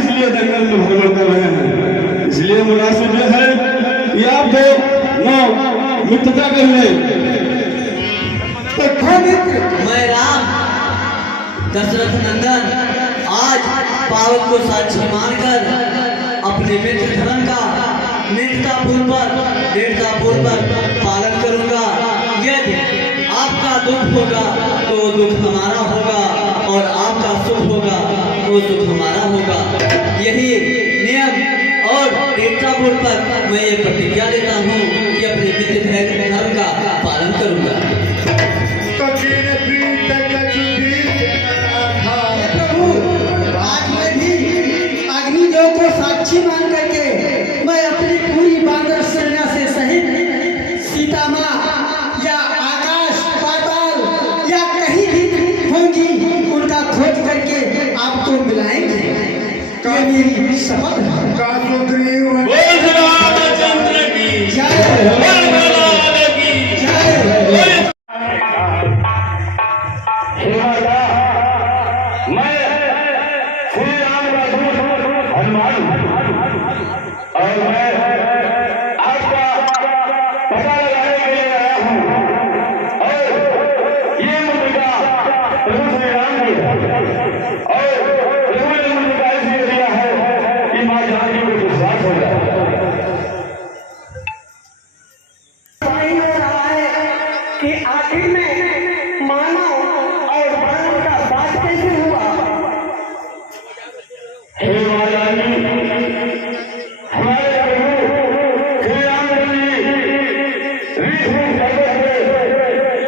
इसलिए दंगल में भगदड़ कर रहे हैं। इसलिए मुनासिब यह है कि आप दो मित्रता कर ले। मैं राम दशरथ नंदन आज पावक को साक्षी मानकर अपने मित्र धर्म का दृढ़तापूर्वक पालन करूंगा। यदि आपका दुख होगा तो दुख हमारा होगा और आपका सुख होगा तो सुख हमारा होगा। यही नियम और दृढ़तापूर्वक मैं ये प्रतिज्ञा लेता हूँ कि अपने मित्र धर्म का पालन करूंगा। साक्षी मान करके मैं अपनी पूरी बानर सेना से सहित सीता माँ या आकाश पाताल या कहीं भी होंगी उनका खोज करके आपको मिलाएंगे। ये मेरी शपथ है। और मैं आपका पता लगाने के लिए आया हूँ और ये मुद्दा प्रभु श्री राम जी और प्रभु ने मुद्दा इसलिए दिया है कि माँ जानकी को विश्वास हो जाए। कि आखिर में मानव और मानव का बात कैसे हुआ? हे माँ जानकी, हमारे प्रभु श्री रामचंद्र जी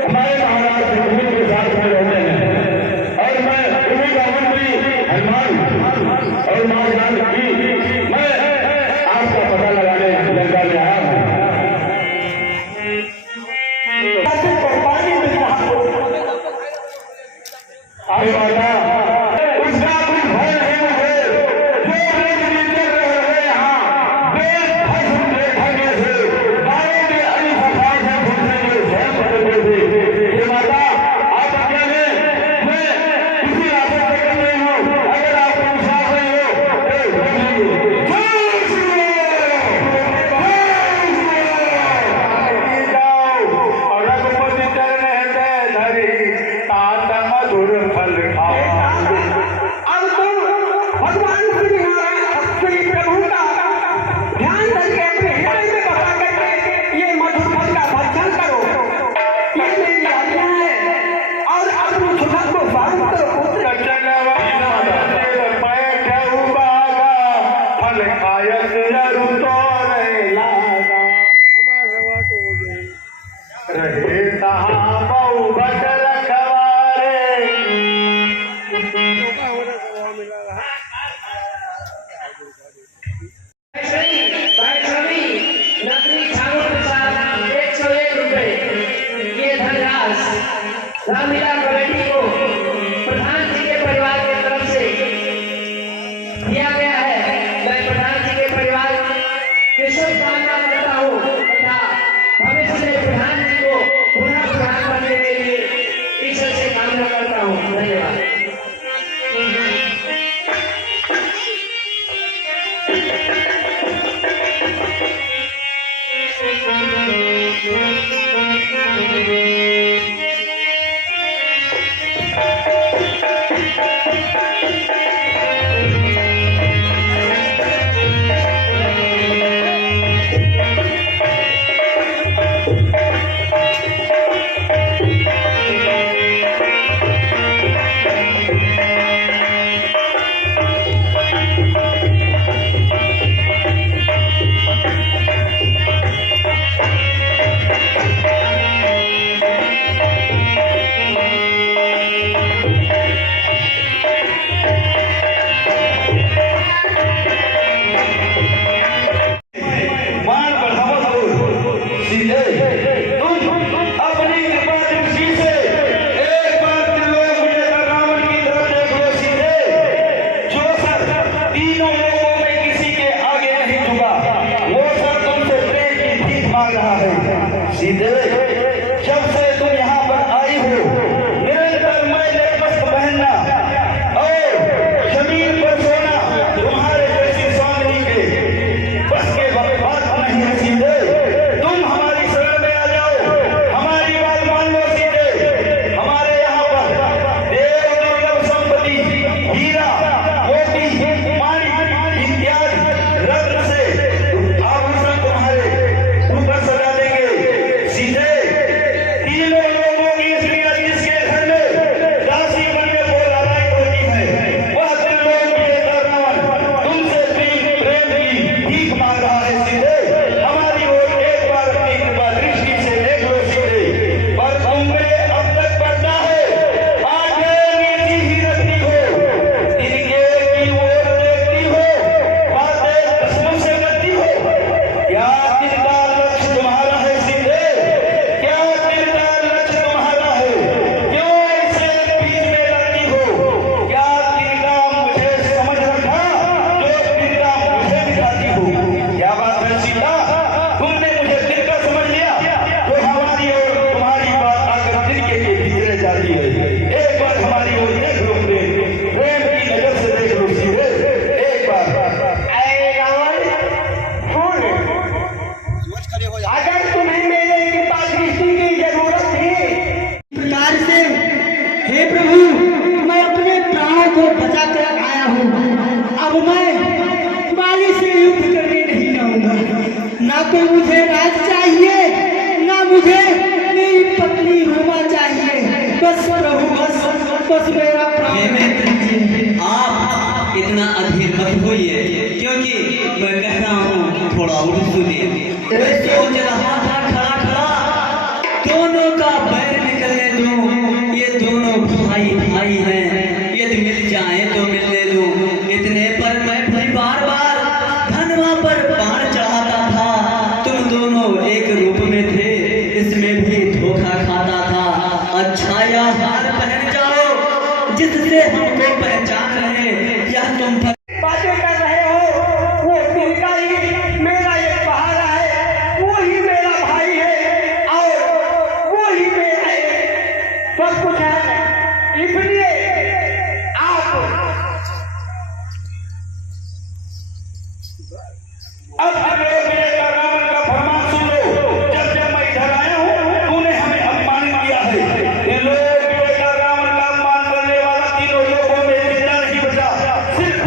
हमारे महाराज रघुवीर के साथ में रहते हैं और मैं प्रभु का मंत्री हनुमान और माँ जानकी मैं आपका पता लगाने लंका में आया हूँ। अरे माता उसका कुछ भय नहीं मुझे, जो राजनीति कर रहे यहाँ देश भस्म देखने से बारों में अली फसाद से फूटने स्वयं बदलते थे। ये माता आप अकेले मैं इसी रास्ते से कर रही हूँ। अगर आपको विश्वास नहीं हो तो तो मुझे राज चाहिए, ना मुझे मेरी पत्नी रूमा चाहिए। बस प्रभु, बस मेरा प्राण। हे मित्र जी, आप इतना अधीर मत होइए, क्योंकि मैं कह रहा हूँ थोड़ा और सुनिए। मैं सोच रहा था खड़ा खड़ा दोनों का बैर निकलने दूं, ये दोनों भाई भाई हैं, यदि मिल जाए तो मिलने दूं। इतने पर मैं भी बार बार धनवा पर बाण चढ़ाता था। तुम दोनों एक रूप में थे, इसमें भी धोखा खाता था। अच्छा या हार पहन जाओ, जिससे हमको पहचान रहे, या तुम पर बातें कर रहे हो, वो तिनका ही मेरा एक सहारा है, वो ही मेरा भाई है और वो ही मेरा सब कुछ है। इसलिए आप अब मेरे रावण का फरमान सुन लो। जब मैं इधर आया हूँ, तूने हमें अपमानित किया है। ये लोग बेटा रावण का अपमान करने वाला तीनों लोगों में जिंदा नहीं बचा। सिर्फ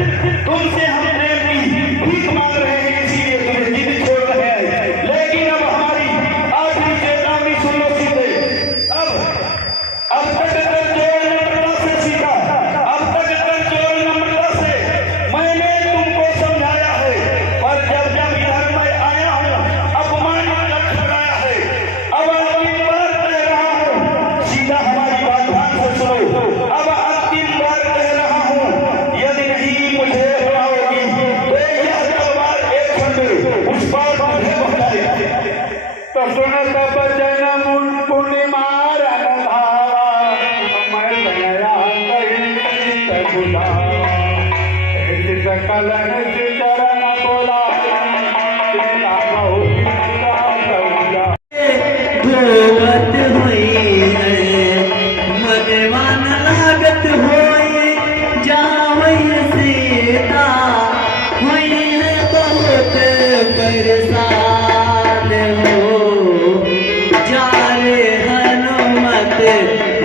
तुमसे हम प्रेम की भीख मांग रहे हैं, इसीलिए तुम्हें जिद छोड़ रहे हैं। लेकिन अब हमारी आखिरी चेतावनी सुन लो सीधे। अब तक कर जोड़ नम्रता से सीखा, अब तक कर जोड़ नम्रता से मैंने तुमको समझाया है, पर जब जब इधर मैं आया हूँ, अपमानित कर ठुकराया है। अब अंतिम बार कह रहा हूँ, सीधा हमारी बात ध्यान से सुनो। अब अंतिम बार कह रहा हूँ, यदि नहीं मुझे बुलाओगी तो यह तलवार एक खंड उस पार मुझे पहुंचाएगा। तो सुनो तब जन्म पूर्णिमा कलन से चरण बोला भोगत होई है, मनवान लागत होई, जावई सीता होई है बहुत परेशान हो। जा रे हनुमत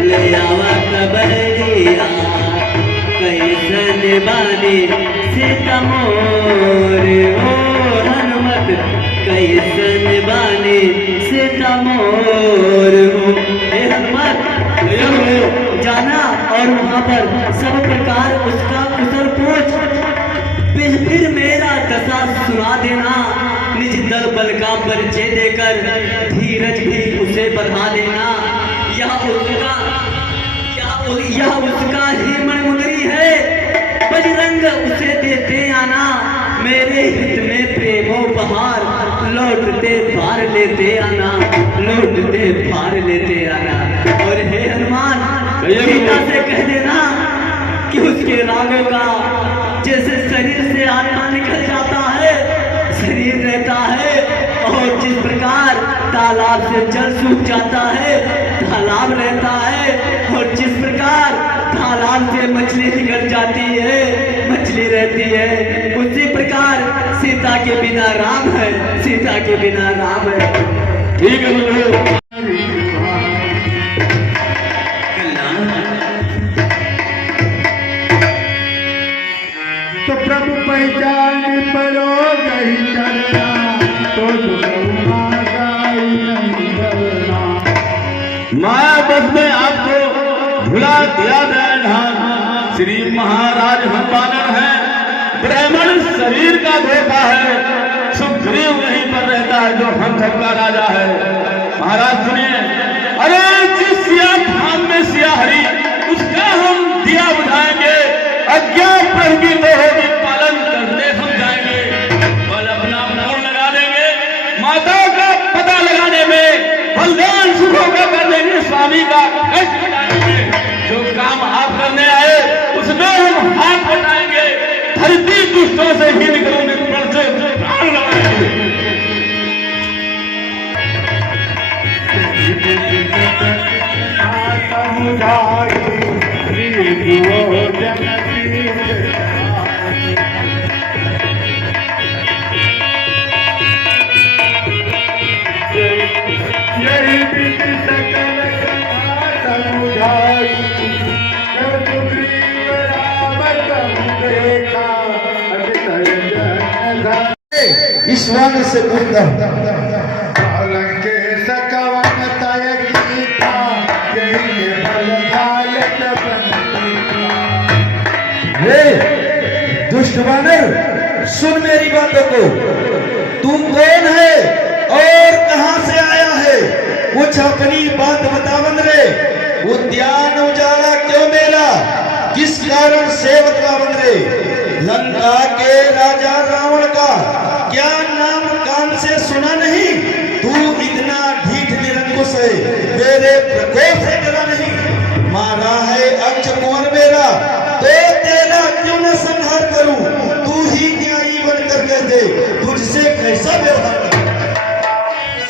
ले आवत बरिया, कैसन बानी सीता मोर हो। हनुमत कैसन बानी सीता मोर हो। हे हनुमत, जाना और वहाँ पर सब प्रकार उसका कुशल पूछ, फिर मेरा दशा सुना देना। निज दल बल का परिचय देकर धीरज भी उसे बढ़ा देना। यह उसका ही मनमुंदरी है, बजरंग उसे देते आना। मेरे हित में प्रेमोपहार, लौटते पार लेते आना, लौटते पार लेते आना। और हे हनुमान, सीता से कह देना कि उसके राग का जैसे शरीर से आत्मा निकल जाता है, शरीर रहता है, और जिस प्रकार तालाब से जल सूख जाता है, तालाब रहता है, और जिस प्रकार तालाब से मछली निकल जाती है, मछली रहती है, उसी प्रकार सीता के बिना राम है, सीता के बिना राम है। ठीक है। तो प्रभु पहचान पड़ो गई चलना, तो माया बस में आपको भुला दिया ढाल। श्री महाराज हम बानर हैं, ब्राह्मण शरीर का धोखा है, सुग्रीव वहीं पर रहता है जो हम सबका राजा है। महाराज सुनिए, अरे जिस सिया धाम में सिया हरी, उसका हम दिया बुझाएंगे, अज्ञा प्रभु की तो होगी पालन करते हम जाएंगे। बल अपना मोड़ लगा देंगे, माता का पता लगाने में बलिदान सुखों का कर देंगे, स्वामी का कष्ट मिटाएंगे। जो काम आप करने आए उसमें हम हाथ बटाएंगे, धरती दुष्टों से ही निकलेंगे, पर से प्राण लगाएंगे। विश्वान से पूछता हूँ रे दुष्ट वानर, सुन मेरी बातों को। तू कौन है और कहां से आया है? कुछ अपनी बात बतावन रे। उद्यान उजाला क्यों मेरा? किस कारण से बतलावन रे? लंका के राजा रावण का क्या नाम कान से सुना नहीं? तू इतना ढीठ निरंकुश है, मेरे प्रकोप से डरा नहीं? मारा है अक्ष कुंवर मेरा, तो तेरा क्यों न संहार करूं? तू ही न्यायी बनकर कह दे, तुझसे कैसा व्यवहार करूं?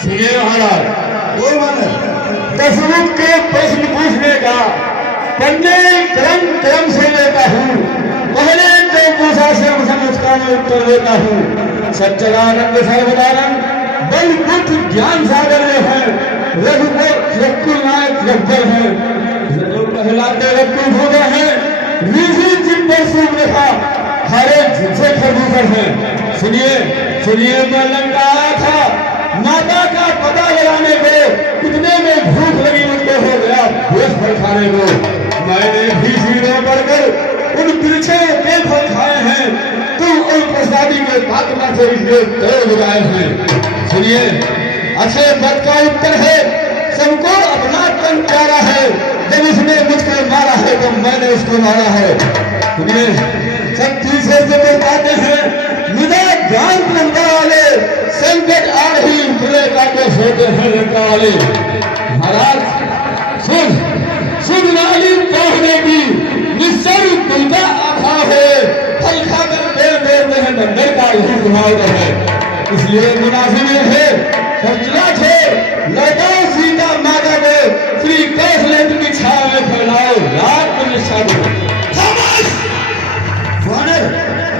सुनिए महाराज, वो मानव दशरथ के प्रश्न पूछने का पन्ने क्रम से लेता हूँ। पहले तो पूछा से उसका मैं उत्तर देता हूँ। सच्चिदानंद सर्वदानंद बल बुद्ध ज्ञान सागर में है, रघुकुल नायक रघुवर है, कहलाते रघु भोगा है, ऋषि चिंतन सूख लिखा हरे जिनसे खरबूकर है। सुनिए मैं लंका आया था, माता का पता लगाने को, इतने में भूख लगी मुझको, हो गया भूख फल खाने को। मैंने भी सीढ़ियों बढ़कर उन वृक्षों के फल खाए हैं, तुम उन प्रसादी के पात्र से इसलिए तोड़ लगाए हैं। सुनिए, अक्षय वध का उत्तर है, सबको अपना तन प्यारा है, जब उसने मुझको मारा है तो मैंने उसको मारा है। सुनिए, सब तीसरे से बताते हैं, मुझे ज्ञान लंका वाले संकट आ रही खुले काटे सोते हैं लंका वाले। महाराज सुन नाली पहुंचने की निश्चय तुलका आखा है, फल खाकर पेड़ में है नंबर का ही घुमाव है। इसलिए मुनासिब है सचना छोड़ लौटाओ सीता माता को, श्री कौशलेंद्र की छाया में फैलाओ रात को निशा दो।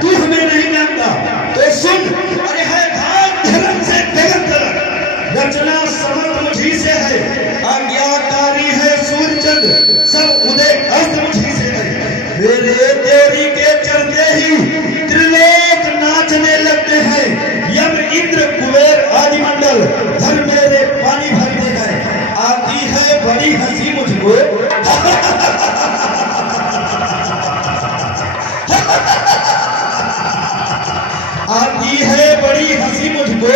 तू हमें नहीं जानता तो सुन, अरे है घाट धर्म से जगत तरक, रचना समर्थ मुझी से है, आज्ञाकारी है सूर्यचंद्र, सब उदय अस्त मुझी से है। मेरे देवी के चलते ही त्रिलोक नाचने लगते हैं, यम इंद्र कुबेर आदि मंडल धन मेरे पानी भरते हैं। आती है बड़ी हंसी मुझको आती है बड़ी हंसी मुझको,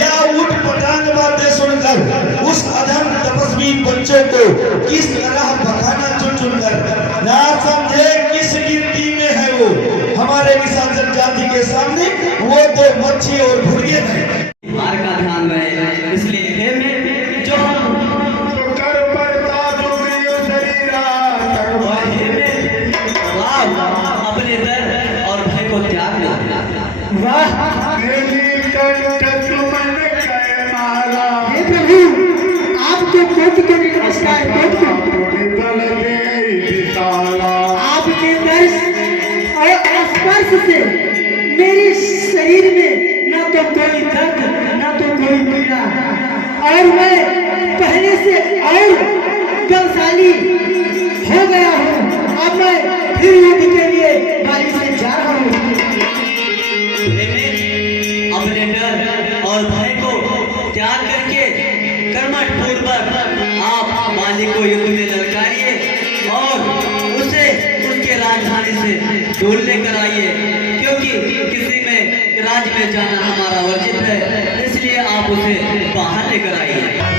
या उठ पटांग बातें सुनकर उस अधम तपस्वी बच्चों को किस तरह भगाना चुन चुनकर। ना समझे किस गिनती में है वो, हमारे निशाचर जाति के सामने वो तो मच्छी और भुड़िए हैं। मार का ध्यान रहे, इसलिए हे में जो हम कर पड़ता दुनिया शरीरा अपने दर्द और भय को त्याग लो। वाह हे प्रभु, आपके कोटि कोटि नमस्कार। आपके दर्श और स्पर्श से मेरे शरीर में न तो कोई दर्द न तो कोई पीड़ा, और मैं पहले से और बलशाली हो गया हूँ। अब मैं फिर युद्ध के लिए बारी से जा रहा हूँ। अपने डर और भय को त्याग करके कर्मठ पूर्वक आप बाली को युद्ध में ललकारिए और उसे उसके राजधानी से दूर लेकर आइए, क्योंकि किसी में राज्य में जाना हमारा वर्जित है, इसलिए आप उसे बाहर लेकर आइए।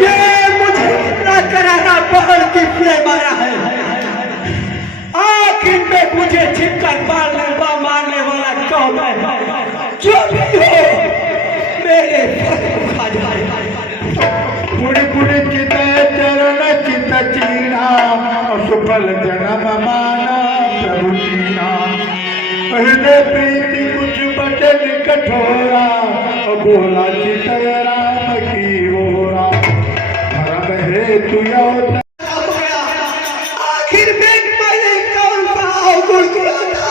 ये मुझे इतना कराना पड़ जो भी हो मेरे सर को खा जाए। पुड़ी पुड़ी चित चरण चित चीना सुफल जन्म माना प्रभु कीना हृदय प्रीति कुछ बचन कठोरा बोला चित राम की ओरा धर्म हेतु आखिर में मैंने कौन सा अवगुण किया था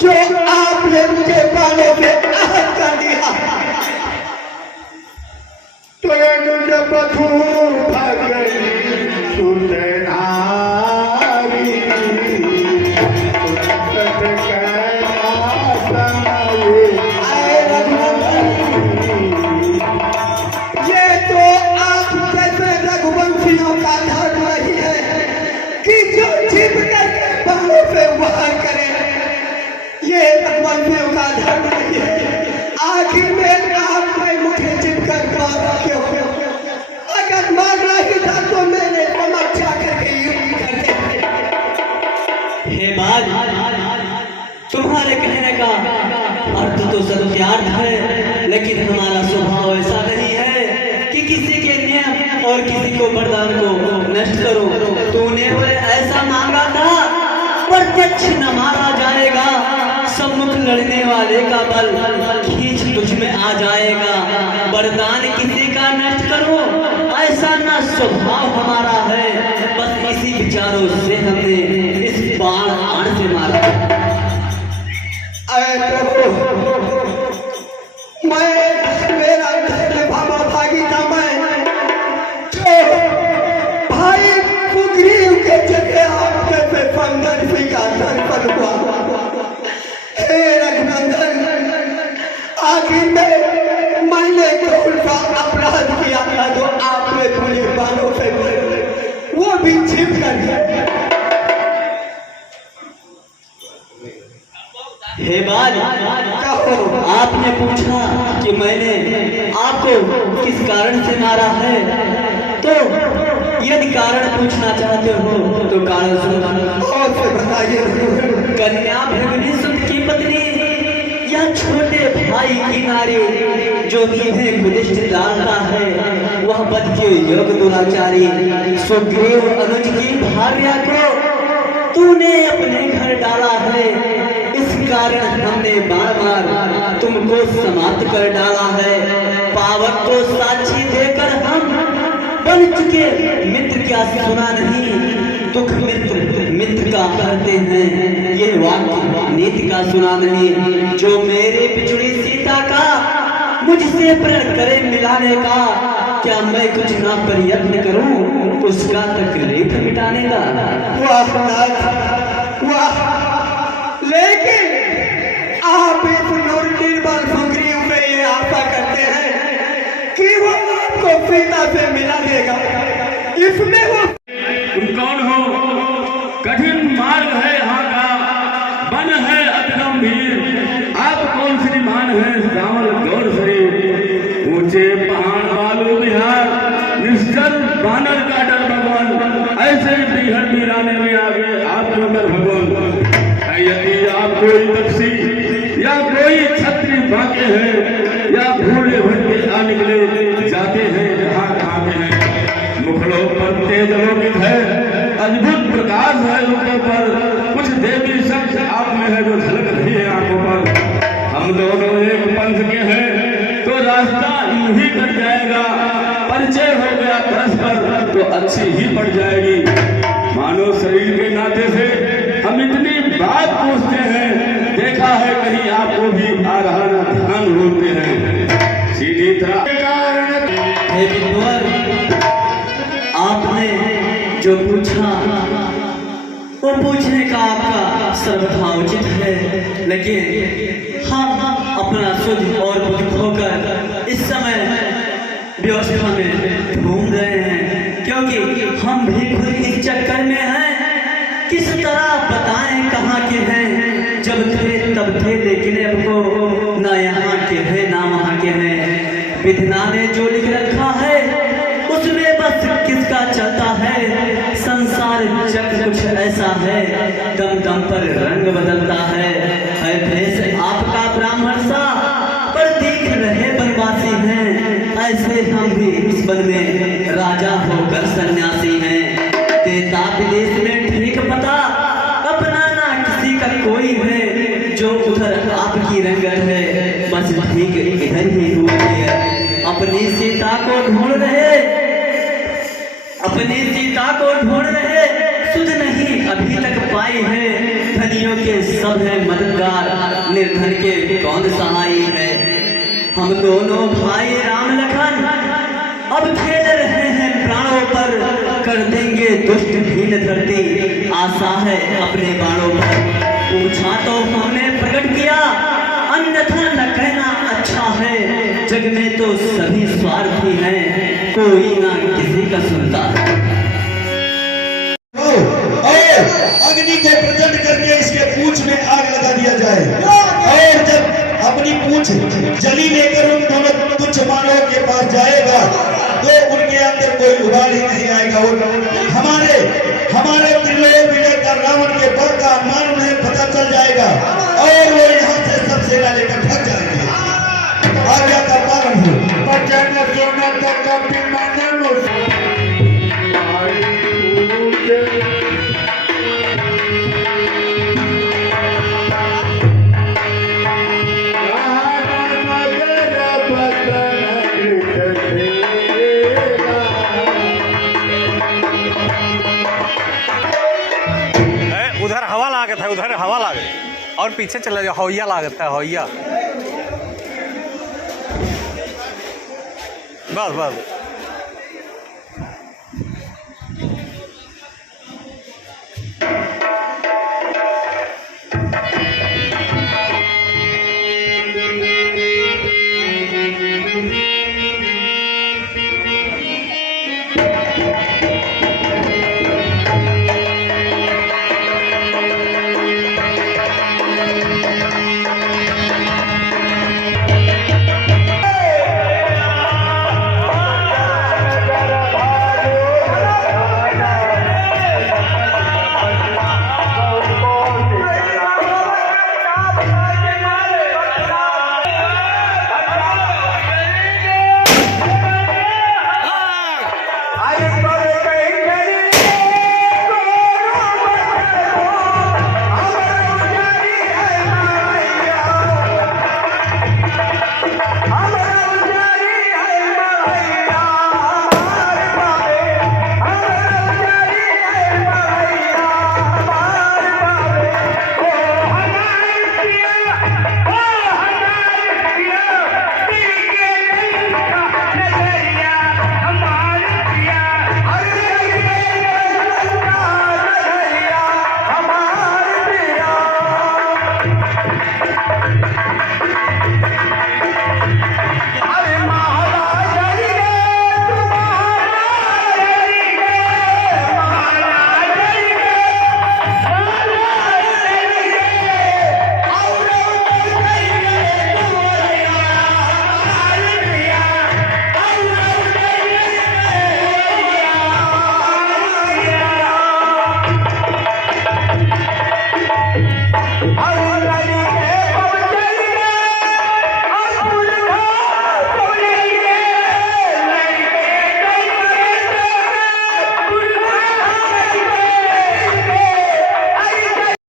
जो आपने मुझे बालों में आहत कर दिया। जब भगई सुंदरारी ये तो आप जैसे रघुवंशियों का धर्म नहीं है कि जो छिप करके बालों पे वार करे। ये रघुवंशियों का धर्म नहीं है। आखिर में आपने मुझे छिपकर मारा क्यों? अगर मारना ही था तो मैंने तमक्षा करके युद्ध करते। हे बाज, तुम्हारे कहने का अर्थ तो सत्यार्थ है, लेकिन हमारा स्वभाव ऐसा नहीं है कि किसी के नियम और किसी को वरदान को नष्ट करो। तूने वो ऐसा मांगा था, प्रत्यक्ष न मारा जाएगा, सम्मुख लड़ने वाले का बल खींच तुझ में आ जाएगा। वरदान किसी का नष्ट करो, ऐसा ना स्वभाव हमारा है। बस इसी विचारों से हमने इस बाण से मारा। अरे प्रभु, मेरा भावा भागी था। मैं जो भाई सुग्रीव के जगह आपके पे पंगन का दर्पण हुआ। हे रघुनंदन, आखिर में मैंने कौन सा अपराध किया था जो आपने पूरे बालों पे वो भी छिप कर। हे बाज, आपने पूछा कि मैंने आपको किस कारण से मारा है, तो यदि कारण पूछना चाहते हो तो कारण सुनो। और से बताइए। कन्या भृगुनिसुत की पत्नी या छोटे भाई की नारी जो इन्हें कुदिष्ट डालता है, वह बद के योग दुराचारी सुग्रीव अनुज की भार्या को तूने अपने घर डाला है। इस कारण हमने बार बार तुमको समाप्त कर डाला है। पावक को साक्षी देकर हम बन चुके मित्र क्या सुना नहीं, दुख मित्र का करते हैं, ये वाक्य नीति का सुना नहीं। जो मेरे बिछुड़ी सीता का मुझसे प्रण करे मिलाने का, क्या मैं कुछ ना प्रयत्न करूं उसका तकलीफ मिटाने का? वाह वाह, लेकिन आप इस निर्बल सुग्रीव में ये आशा करते हैं कि वो आपको सीता से मिला देगा। इसमें वो तुम कौन हो? कठिन मार्ग है यहाँ का, वन है अति गंभीर। आप कौन श्रीमान है श्यामल गौर शरीर, ऊंचे पहाड़ बालू बिहार, निश्चल बानर का डर भगवान, ऐसे बिहड़ बिराने में आगे आप क्यों कर भगवान? यदि आप कोई तपसी या कोई छत्री बाके हैं या भूले भटके आ निकले जाते हैं जहाँ कहाँ के हैं, मुखड़ों पर तेज लोकित है, अद्भुत प्रकाश है ऊपर पर, कुछ देवी शब्द आप में है जो झलक रही है आंखों पर। हम दोनों एक पंथ के हैं तो रास्ता यूं ही कट जाएगा, परिचय हो गया परस्पर तो अच्छी ही पड़ जाएगी। मानो शरीर के नाते से हम इतनी बात पूछते हैं, देखा है कहीं आपको भी आ रहा ना ध्यान होते हैं सीधी तरह। हे विद्वान, आपने जो पूछा वो पूछने का आपका सर्वथा उचित है, लेकिन हम अपना शुद्ध और बुद्ध होकर इस समय व्यवस्था में घूम रहे हैं, क्योंकि हम भी खुद इस चक्कर में हैं। किस तरह बताएं कहाँ के हैं, जब थे तब थे लेकिन अब को ना यहाँ के हैं ना वहाँ के हैं। विधना ने जो लिख रखा है उसमें बस किसका चलता है, संसार चक्र कुछ ऐसा है, दम दम पर रंग बदलता है। भेष आपका ब्राह्मण सा ऐसे हम भी इस वन में राजा होकर सन्यासी हैं। देता विदेश में ठीक पता, अपना ना किसी का कोई है। जो उधर आपकी रंगत है, बस ठीक इधर ही हुई है। अपनी सीता को ढूंढ रहे, अपनी सीता को ढूंढ रहे, सुध नहीं अभी तक पाई है। धनियों के सब है मददगार, निर्धन के कौन सहाय है। हम दोनों भाई राम लखन अब खेल रहे हैं प्राणों पर, कर देंगे दुष्ट भीन धरती, आशा है अपने बाणों पर। पूछा तो हमने प्रकट किया, अन्यथा न कहना अच्छा है। जग में तो सभी स्वार्थी हैं, कोई ना किसी का सुनता है। अग्नि को प्रचंड करके इसके पूंछ में आग लगा दिया जाए, और जब अपनी पूंछ जली लेकर उन दोनों तुच्छ मानवों के पास जाएगा तो उनके अंदर कोई उबाल ही नहीं आएगा। और हमारे त्रिलोक विजय का रावण के बल का अनुमान उन्हें पता चल जाएगा, और वो यहाँ से सब सेना लेकर भाग जाएंगे। आज्ञा का पालन हो। उधर हवा लागत है, उधर हवा लागत और पीछे चला जाओ, हवैया लागत है, हवैया। बस बस